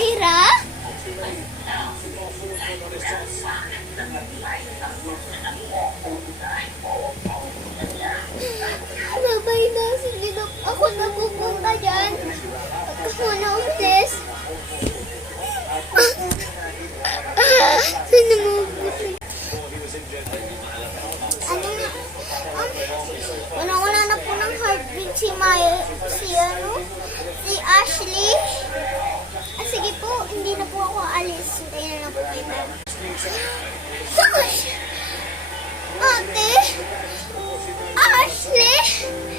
Ira? Babay na, sige na. Ako na pupunta dyan. Ako na ulis. Sino mo? Ano na? Wala na po ng heartbeat si Ashley. Ah, sige po, hindi na po ako alis. Hintayin na po kayo. Gosh! Ate! Ashley!